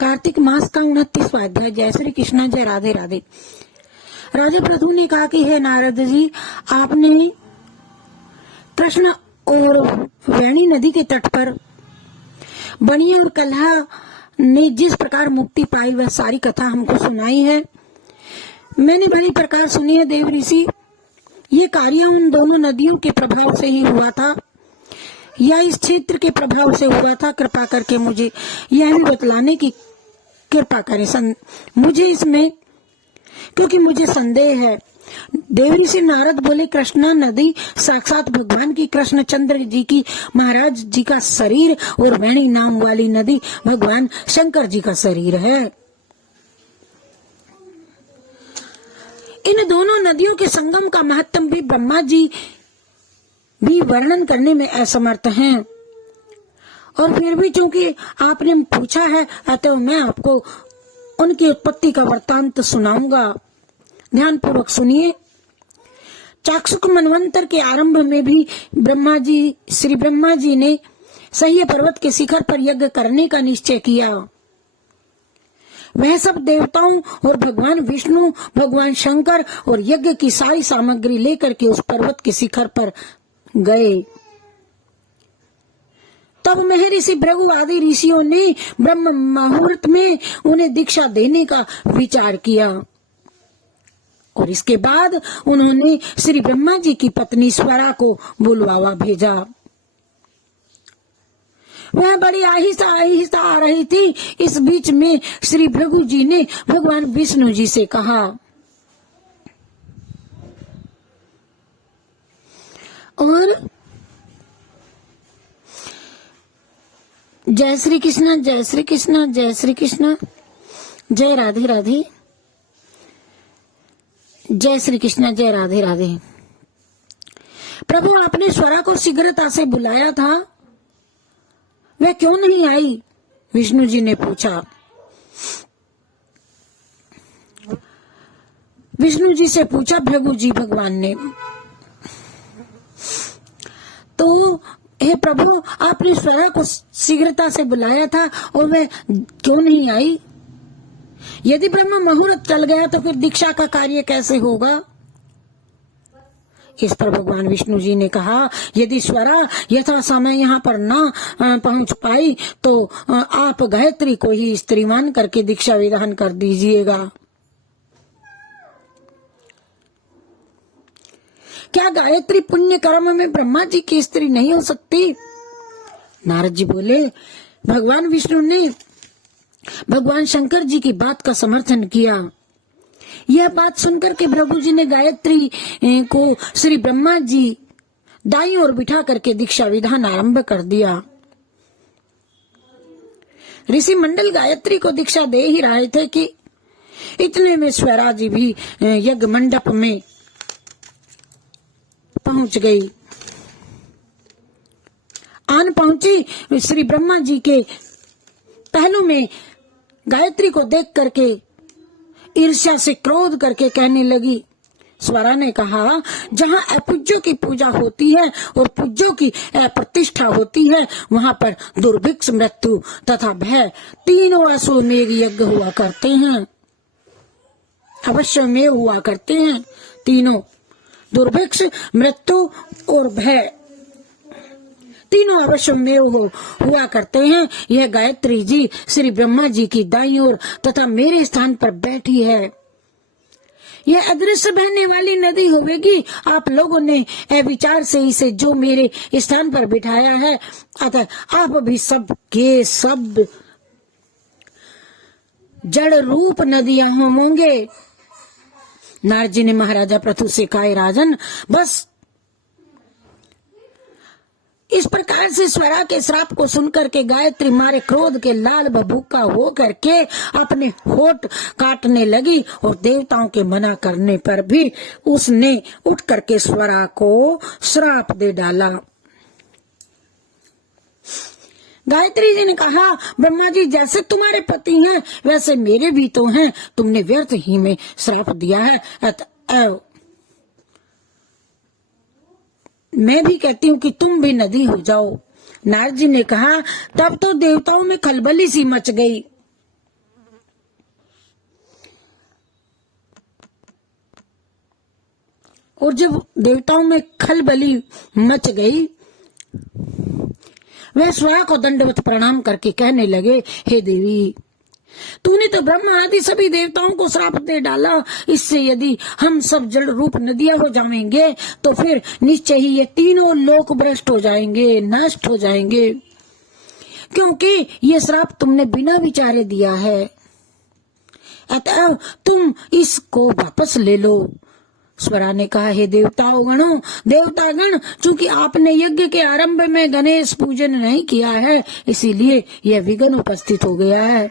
कार्तिक मास का 29वां अध्याय। जय श्री कृष्णा, जय राधे राधे। राजा पृथु ने कहा कि हे नारद जी, आपने कृष्ण और वेणी नदी के तट पर बनिया और कल्हा ने जिस प्रकार मुक्ति पाई वह सारी कथा हमको सुनाई है। मैंने बड़ी प्रकार सुनी है देव ऋषि। ये कार्य उन दोनों नदियों के प्रभाव से ही हुआ था या इस क्षेत्र के प्रभाव से हुआ था। कृपा करके मुझे यह भी बतलाने की कृपा करें मुझे इसमें, क्योंकि मुझे संदेह है। देवऋषि नारद बोले, कृष्णा नदी साक्षात भगवान की कृष्णचंद्र जी की महाराज जी का शरीर और वेणी नाम वाली नदी भगवान शंकर जी का शरीर है। इन दोनों नदियों के संगम का महत्व भी ब्रह्मा जी भी वर्णन करने में असमर्थ हैं। और फिर भी चूंकि आपने पूछा है, अतः मैं आपको उनकी उत्पत्ति का वृत्तांत सुनाऊंगा। ध्यान पूर्वक सुनिए। चाक्षुष मनवंतर के आरंभ में भी श्री ब्रह्मा जी ने सह्य पर्वत के शिखर पर यज्ञ करने का निश्चय किया। वह सब देवताओं और भगवान विष्णु, भगवान शंकर और यज्ञ की सारी सामग्री लेकर के उस पर्वत के शिखर पर गए। तब महर्षि भृगु आदि ऋषियों ने ब्रह्म मुहूर्त में उन्हें दीक्षा देने का विचार किया और इसके बाद उन्होंने श्री ब्रह्मा जी की पत्नी स्वरा को बुलवावा भेजा। वह बड़ी आहिस्ता आहिस्ता आ रही थी। इस बीच में श्री भृगु जी ने भगवान विष्णु जी से कहा, और जय श्री कृष्णा, जय श्री कृष्णा, जय श्री कृष्णा, जय राधे राधे, जय श्री कृष्णा, जय राधे राधे। प्रभु, आपने स्वरा को शीघ्रता से बुलाया था, वह क्यों नहीं आई? विष्णु जी ने पूछा। विष्णु जी से पूछा भृगु जी भगवान ने। तो हे प्रभु, आपने स्वरा को शीघ्रता से बुलाया था और वह क्यों नहीं आई? यदि ब्रह्म मुहूर्त चल गया तो फिर दीक्षा का कार्य कैसे होगा? इस पर भगवान विष्णु जी ने कहा, यदि स्वरा यथा समय यहाँ पर न पहुंच पाई तो आप गायत्री को ही स्त्रीमान करके दीक्षा विधान कर दीजिएगा। क्या गायत्री पुण्य कर्म में ब्रह्मा जी की स्त्री नहीं हो सकती? नारद जी बोले, भगवान विष्णु ने भगवान शंकर जी की बात का समर्थन किया। यह बात सुनकर के भृगु जी ने गायत्री को श्री ब्रह्मा जी दाईं ओर बिठा करके दीक्षा विधान आरंभ कर दिया। ऋषि मंडल गायत्री को दीक्षा दे ही रहे थे कि इतने में स्वरा जी भी यज्ञ मंडप में पहुंच गई। आन पहुंची श्री ब्रह्मा जी के पहलू में गायत्री को देख करके ईर्ष्या से क्रोध करके कहने लगी। स्वरा ने कहा, जहाँ अपूज्यों की पूजा होती है और पूज्यों की अप्रतिष्ठा होती है, वहाँ पर दुर्भिक्ष, मृत्यु तथा भय तीनों अश्वमेध यज्ञ हुआ करते हैं। अवश्य में हुआ करते हैं तीनों, दुर्भिक्ष, मृत्यु और भय तीनों अवश्य में हुआ करते हैं। यह गायत्री जी श्री ब्रह्मा जी की दाईं ओर तथा मेरे स्थान पर बैठी है। यह अदृश्य बहने वाली नदी होगी। आप लोगों ने विचार से इसे जो मेरे स्थान पर बिठाया है, अतः आप भी सब के सब जड़ रूप नदियां होंगे। नारद जी ने महाराजा पृथु से कहा, राजन, बस इस प्रकार से स्वरा के श्राप को सुनकर के गायत्री मारे क्रोध के लाल बभूका हो करके अपने होठ काटने लगी और देवताओं के मना करने पर भी उसने उठ करके स्वरा को श्राप दे डाला। गायत्री जी ने कहा, ब्रह्मा जी जैसे तुम्हारे पति हैं वैसे मेरे भी तो हैं। तुमने व्यर्थ ही में श्राप दिया है, अतः मैं भी कहती हूँ कि तुम भी नदी हो जाओ। नारद जी ने कहा, तब तो देवताओं में खलबली सी मच गई। और जब देवताओं में खलबली मच गई, वे स्वरा को दंडवत प्रणाम करके कहने लगे, हे देवी, तूने तो ब्रह्मा आदि सभी देवताओं को श्राप दे डाला। इससे यदि हम सब जड़ रूप नदियां हो जाएंगे तो फिर निश्चय ही ये तीनों लोक भ्रष्ट हो जाएंगे, नष्ट हो जाएंगे, क्योंकि ये श्राप तुमने बिना विचारे दिया है। अतः तुम इसको वापस ले लो। स्वरा ने कहा, हे देवतागण, चूंकि आपने यज्ञ के आरंभ में गणेश पूजन नहीं किया है, इसीलिए यह विघ्न उपस्थित हो गया है।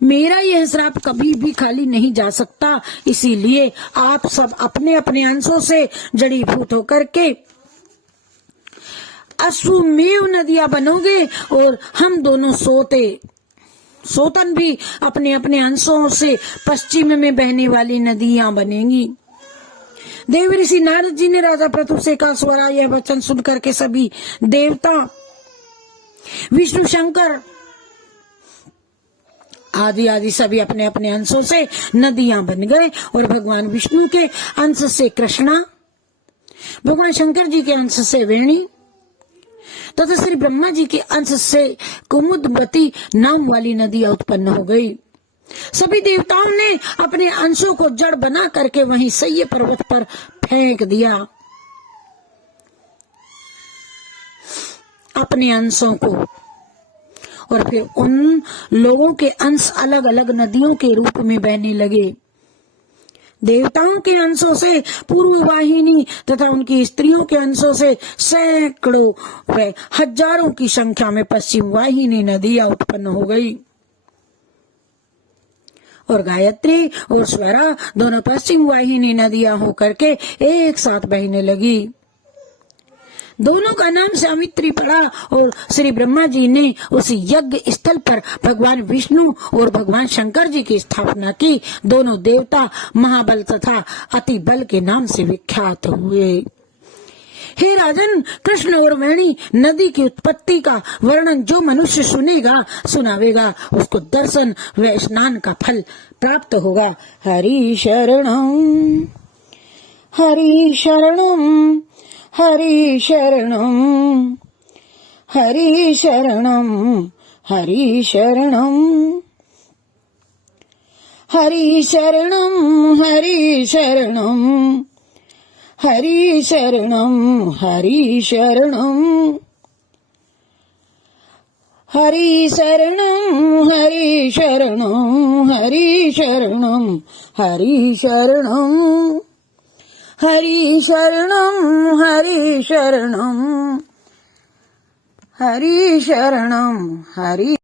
मेरा यह श्राप कभी भी खाली नहीं जा सकता, इसीलिए आप सब अपने अपने अंशों से जड़ीभूत होकर के अश्वमेव नदियां बनोगे और हम दोनों सोतन भी अपने अपने अंशों से पश्चिम में बहने वाली नदियां बनेंगी। देव ऋषि नारद जी ने राजा पृथु से कहा, स्वरा यह वचन सुनकर के सभी देवता, विष्णु शंकर आदि सभी अपने अपने अंशों से नदियां बन गए और भगवान विष्णु के अंश से कृष्णा, भगवान शंकर जी के अंश से वेणी तथा श्री ब्रह्मा जी के अंश से कुमुदवती नाम वाली नदियां उत्पन्न हो गई। सभी देवताओं ने अपने अंशों को जड़ बना करके वहीं सह्य पर्वत पर फेंक दिया। अपने अंशों को, और फिर उन लोगों के अंश अलग अलग नदियों के रूप में बहने लगे। देवताओं के अंशों से पूर्व वाहिनी तथा उनकी स्त्रियों के अंशों से सैकड़ों व हजारों की संख्या में पश्चिम वाहिनी नदियां उत्पन्न हो गई और गायत्री और स्वरा दोनों पश्चिम वाहिनी नदियां होकर के एक साथ बहने लगी। दोनों का नाम सावित्री पड़ा और श्री ब्रह्मा जी ने उस यज्ञ स्थल पर भगवान विष्णु और भगवान शंकर जी की स्थापना की। दोनों देवता महाबल तथा अति बल के नाम से विख्यात हुए। हे राजन, कृष्ण और वेणी नदी की उत्पत्ति का वर्णन जो मनुष्य सुनावेगा उसको दर्शन व स्नान का फल प्राप्त होगा। हरि शरणम हरि शरणम हरि शरणम हरि शरणम हरि शरणम हरि शरणम हरि शरणम हरि शरणम हरि शरणम हरि शरणम हरि शरणम हरि शरणम हरि शरणम हरि शरणम हरि शरणम हरि शरणम हरि